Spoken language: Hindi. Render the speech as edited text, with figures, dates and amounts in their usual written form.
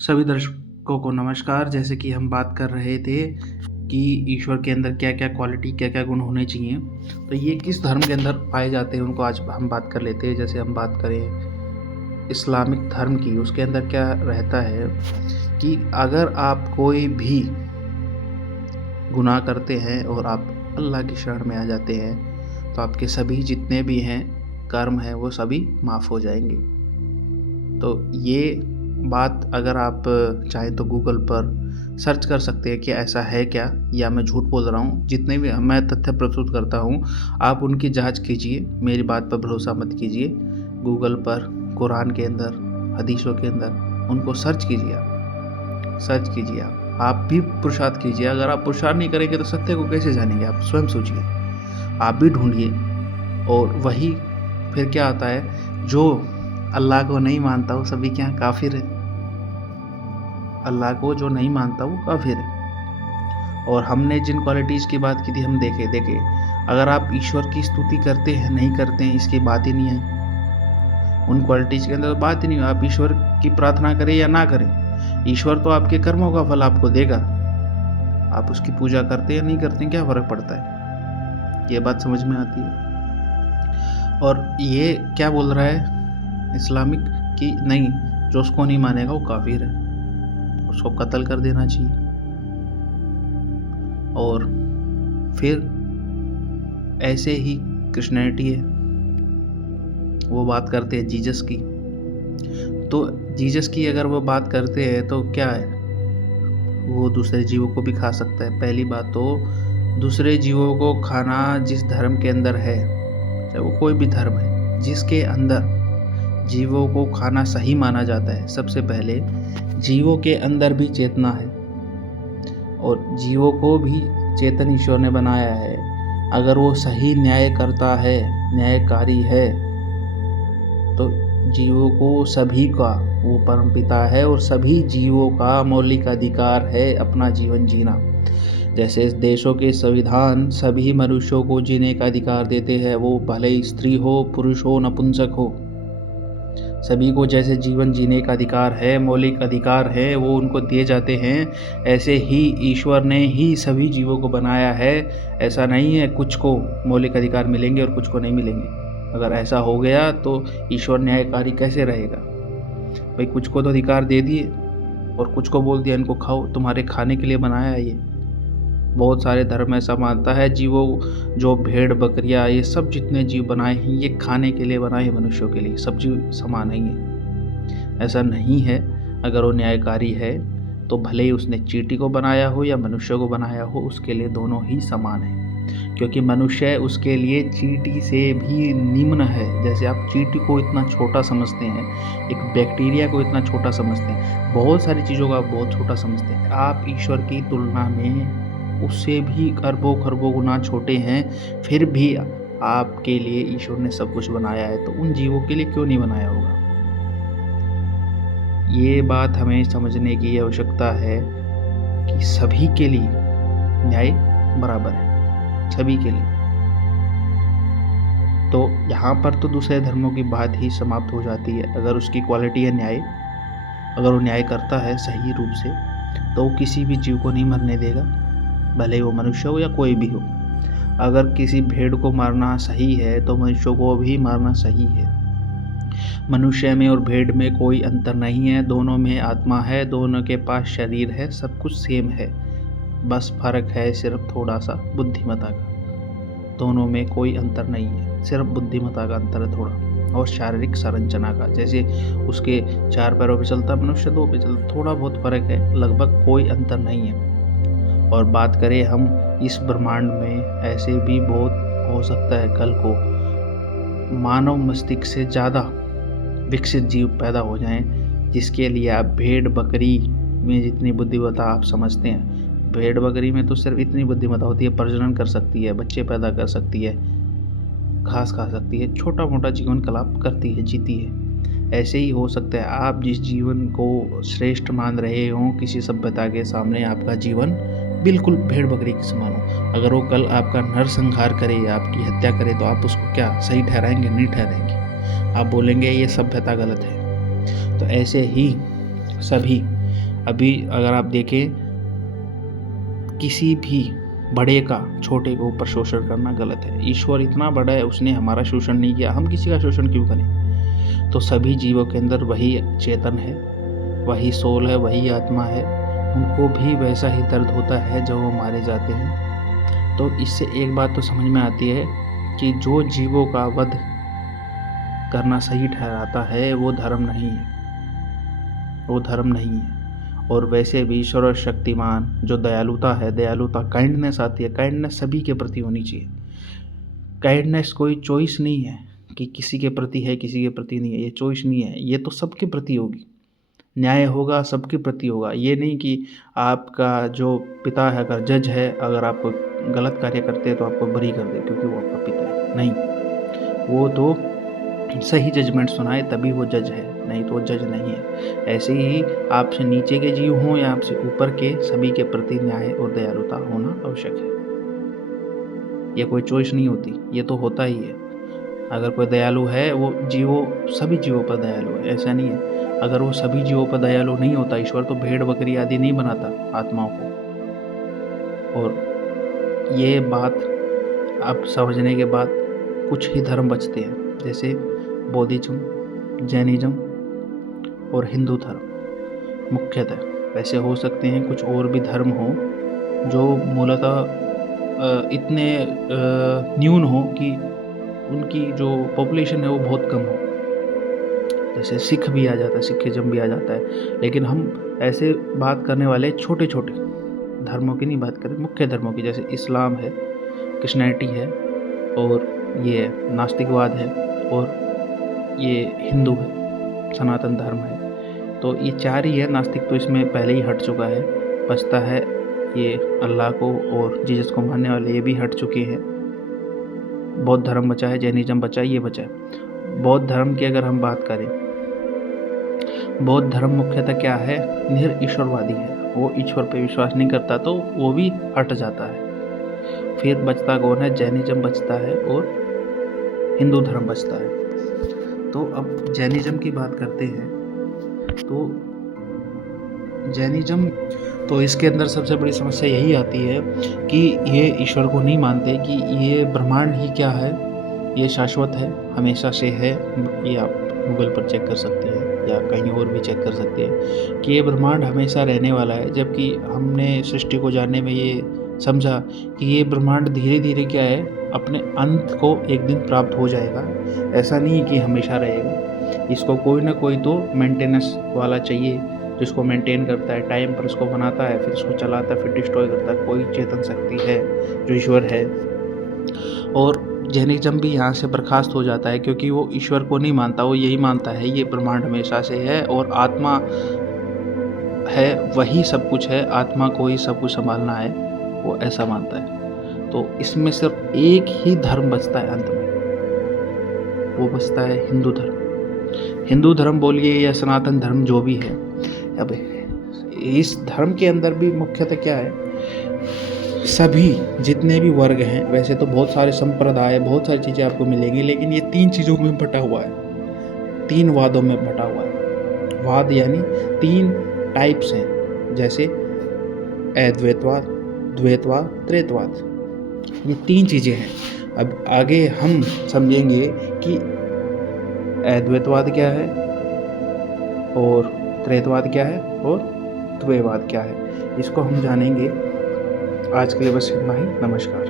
सभी दर्शकों को नमस्कार। जैसे कि हम बात कर रहे थे कि ईश्वर के अंदर क्या-क्या क्वालिटी, क्या-क्या गुण होने चाहिए, तो ये किस धर्म के अंदर पाए जाते हैं उनको आज हम बात कर लेते हैं। जैसे हम बात करें इस्लामिक धर्म की, उसके अंदर क्या रहता है कि अगर आप कोई भी गुनाह करते हैं और आप अल्लाह की शरण में आ जाते हैं, तो आपके सभी जितने भी हैं कर्म हैं वो सभी माफ़ हो जाएंगे। तो ये बात अगर आप चाहें तो गूगल पर सर्च कर सकते हैं कि ऐसा है क्या या मैं झूठ बोल रहा हूँ। जितने भी मैं तथ्य प्रस्तुत करता हूँ आप उनकी जांच कीजिए, मेरी बात पर भरोसा मत कीजिए। गूगल पर, कुरान के अंदर, हदीसों के अंदर उनको सर्च कीजिए, सर्च कीजिए। आप भी पुरुषार्थ कीजिए। अगर आप पुरुषार्थ नहीं करेंगे तो सत्य को कैसे जानेंगे? आप स्वयं सोचिए, आप भी ढूंढिए। और वही फिर क्या आता है, जो अल्लाह को नहीं मानता वो सभी क्या काफिर है। अल्लाह को जो नहीं मानता वो काफिर है। और हमने जिन क्वालिटीज़ की बात की थी, हम देखे अगर आप ईश्वर की स्तुति करते हैं नहीं करते हैं इसकी बात ही नहीं आई। उन क्वालिटीज़ के अंदर बात ही नहीं। आप ईश्वर की प्रार्थना करें या ना करें, ईश्वर तो आपके कर्मों का फल आपको देगा। आप उसकी पूजा करते या नहीं करते क्या फ़र्क पड़ता है? ये बात समझ में आती है। और ये क्या बोल रहा है इस्लामिक कि नहीं, जो उसको नहीं मानेगा वो काफिर है, उसको कत्ल कर देना चाहिए। और फिर ऐसे ही क्रिश्चियनिटी है, वो बात करते हैं जीसस की। तो जीसस की अगर वो बात करते हैं तो क्या है, वो दूसरे जीवों को भी खा सकता है। पहली बात तो दूसरे जीवों को खाना जिस धर्म के अंदर है, चाहे वो कोई भी धर्म है, जिसके अंदर जीवों को खाना सही माना जाता है। सबसे पहले जीवों के अंदर भी चेतना है और जीवों को भी चेतन ईश्वर ने बनाया है। अगर वो सही न्याय करता है, न्यायकारी है, तो जीवों को सभी का वो परमपिता है और सभी जीवों का मौलिक अधिकार है अपना जीवन जीना। जैसे इस देशों के संविधान सभी मनुष्यों को जीने का अधिकार देते हैं, वो भले ही स्त्री हो, पुरुष हो, नपुंसक हो, सभी को जैसे जीवन जीने का अधिकार है, मौलिक अधिकार है, वो उनको दिए जाते हैं। ऐसे ही ईश्वर ने ही सभी जीवों को बनाया है। ऐसा नहीं है कुछ को मौलिक अधिकार मिलेंगे और कुछ को नहीं मिलेंगे। अगर ऐसा हो गया तो ईश्वर न्यायकारी कैसे रहेगा? भाई कुछ को तो अधिकार दे दिए और कुछ को बोल दिया इनको खाओ, तुम्हारे खाने के लिए बनाया है ये। बहुत सारे धर्म ऐसा मानता है जीवों, जो भेड़ बकरियां, ये सब जितने जीव बनाए हैं ये खाने के लिए बनाए हैं, मनुष्यों के लिए। सब जीव समान नहीं है, ऐसा नहीं है। अगर वो न्यायकारी है तो भले ही उसने चींटी को बनाया हो या मनुष्य को बनाया हो, उसके लिए दोनों ही समान है। क्योंकि मनुष्य उसके लिए चींटी से भी निम्न है। जैसे आप चींटी को इतना छोटा समझते हैं, एक बैक्टीरिया को इतना छोटा समझते हैं, बहुत सारी चीज़ों को आप बहुत छोटा समझते हैं, आप ईश्वर की तुलना में उससे भी अरबों खरबों गुना छोटे हैं। फिर भी आपके लिए ईश्वर ने सब कुछ बनाया है, तो उन जीवों के लिए क्यों नहीं बनाया होगा? ये बात हमें समझने की आवश्यकता है कि सभी के लिए न्याय बराबर है, सभी के लिए। तो यहाँ पर तो दूसरे धर्मों की बात ही समाप्त हो जाती है। अगर उसकी क्वालिटी है न्याय, अगर वो न्याय करता है सही रूप से, तो वो किसी भी जीव को नहीं मरने देगा, भले वो मनुष्य हो या कोई भी हो। अगर किसी भेड़ को मारना सही है तो मनुष्य को भी मारना सही है। मनुष्य में और भेड़ में कोई अंतर नहीं है, दोनों में आत्मा है, दोनों के पास शरीर है, सब कुछ सेम है। बस फर्क है सिर्फ थोड़ा सा बुद्धिमत्ता का। दोनों में कोई अंतर नहीं है, सिर्फ बुद्धिमत्ता का अंतर है थोड़ा, और शारीरिक संरचना का। जैसे उसके 4 पैरों पे चलता, मनुष्य 2 पे चलता, थोड़ा बहुत फर्क है, लगभग कोई अंतर नहीं है। और बात करें हम इस ब्रह्मांड में, ऐसे भी बहुत हो सकता है कल को मानव मस्तिष्क से ज़्यादा विकसित जीव पैदा हो जाएं, जिसके लिए आप भेड़ बकरी में जितनी बुद्धिमत्ता आप समझते हैं, भेड़ बकरी में तो सिर्फ इतनी बुद्धिमत्ता होती है, प्रजनन कर सकती है, बच्चे पैदा कर सकती है, घास खा सकती है, छोटा मोटा जीवन कलाप करती है, जीती है। ऐसे ही हो सकता है आप जिस जीवन को श्रेष्ठ मान रहे हो किसी सभ्यता के सामने, आपका जीवन बिल्कुल भेड़ बकरी के समान हो। अगर वो कल आपका नरसंहार करे, आपकी हत्या करे, तो आप उसको क्या सही ठहराएंगे? नहीं ठहराएंगे। आप बोलेंगे ये सभ्यता गलत है। तो ऐसे ही सभी अभी अगर आप देखें, किसी भी बड़े का छोटे के ऊपर शोषण करना गलत है। ईश्वर इतना बड़ा है, उसने हमारा शोषण नहीं किया, हम किसी का शोषण क्यों करें? तो सभी जीवों के अंदर वही चेतन है, वही सोल है, वही आत्मा है, उनको भी वैसा ही दर्द होता है जब वो मारे जाते हैं। तो इससे एक बात तो समझ में आती है कि जो जीवों का वध करना सही ठहराता है वो धर्म नहीं है, वो धर्म नहीं है। और वैसे भी ईश्वर और शक्तिमान जो दयालुता है, दयालुता काइंडनेस आती है, काइंडनेस सभी के प्रति होनी चाहिए। काइंडनेस कोई चॉइस नहीं है कि किसी के प्रति है किसी के प्रति नहीं है, ये चॉइस नहीं है, ये तो सबके प्रति होगी। न्याय होगा सबके प्रति होगा। ये नहीं कि आपका जो पिता है अगर जज है, अगर आप कोई गलत कार्य करते हैं तो आपको बरी कर दे क्योंकि वो आपका पिता है, नहीं, वो तो सही जजमेंट सुनाए तभी वो जज है, नहीं तो वो जज नहीं है। ऐसे ही आपसे नीचे के जीव हों या आपसे ऊपर के, सभी के प्रति न्याय और दयालुता होना आवश्यक है। ये कोई चॉइस नहीं होती, ये तो होता ही है। अगर कोई दयालु है वो सभी जीवों पर दयालु है, ऐसा नहीं है। अगर वो सभी जीवों पर दयालु नहीं होता ईश्वर, तो भेड़ बकरी आदि नहीं बनाता आत्माओं को। और ये बात आप समझने के बाद कुछ ही धर्म बचते हैं, जैसे बौद्धिज्म, जैनिज्म और हिंदू धर्म मुख्यतः। वैसे हो सकते हैं कुछ और भी धर्म हो जो मूलतः इतने न्यून हो कि उनकी जो पॉपुलेशन है वो बहुत कम हो, जैसे सिख भी आ जाता है, सिखिज्म भी आ जाता है। लेकिन हम ऐसे बात करने वाले छोटे छोटे धर्मों की नहीं बात करें, मुख्य धर्मों की, जैसे इस्लाम है, क्रिश्चियनिटी है, और ये नास्तिकवाद है, और ये हिंदू है, सनातन धर्म है। तो ये चार ही है। नास्तिक तो इसमें पहले ही हट चुका है। बचता है ये अल्लाह को और जीसस को मानने वाले, ये भी हट चुके हैं। बौद्ध धर्म बचा है, जैनिज्म बचा है, ये बचा है। बौद्ध धर्म की अगर हम बात करें, बौद्ध धर्म मुख्यतः क्या है, निर-ईश्वरवादी है। वो ईश्वर पे विश्वास नहीं करता तो वो भी हट जाता है। फिर बचता कौन है, जैनिज्म बचता है और हिंदू धर्म बचता है। तो अब जैनिज्म की बात करते हैं। तो जैनिज्म, तो इसके अंदर सबसे बड़ी समस्या यही आती है कि ये ईश्वर को नहीं मानते कि ये ब्रह्मांड ही क्या है, ये शाश्वत है, हमेशा से है। ये आप गूगल पर चेक कर सकते हैं या कहीं और भी चेक कर सकते हैं कि ये ब्रह्मांड हमेशा रहने वाला है। जबकि हमने सृष्टि को जानने में ये समझा कि ये ब्रह्मांड धीरे धीरे क्या है, अपने अंत को एक दिन प्राप्त हो जाएगा। ऐसा नहीं कि हमेशा रहेगा, इसको कोई ना कोई तो मेंटेनेंस वाला चाहिए, जिसको मेंटेन करता है, टाइम पर इसको बनाता है, फिर इसको चलाता है, फिर डिस्ट्रॉय करता है। कोई चेतन शक्ति है जो ईश्वर है। और जैनिज्म भी यहाँ से बर्खास्त हो जाता है क्योंकि वो ईश्वर को नहीं मानता, वो यही मानता है ये ब्रह्मांड हमेशा से है और आत्मा है, वही सब कुछ है, आत्मा को ही सब कुछ संभालना है, वो ऐसा मानता है। तो इसमें सिर्फ एक ही धर्म बचता है अंत में, वो बचता है हिंदू धर्म। हिंदू धर्म बोलिए या सनातन धर्म, जो भी है। अब इस धर्म के अंदर भी मुख्यतः क्या है, सभी जितने भी वर्ग हैं, वैसे तो बहुत सारे संप्रदाय, बहुत सारी चीज़ें आपको मिलेंगी, लेकिन ये तीन चीज़ों में बटा हुआ है, तीन वादों में बटा हुआ है। वाद यानी तीन टाइप्स हैं, जैसे अद्वैतवाद, द्वैतवाद, त्रैतवाद, ये तीन चीज़ें हैं। अब आगे हम समझेंगे कि अद्वैतवाद क्या है और त्रैतवाद क्या है और द्वैतवाद क्या है, इसको हम जानेंगे। आज के लिए बस इतना ही। नमस्कार।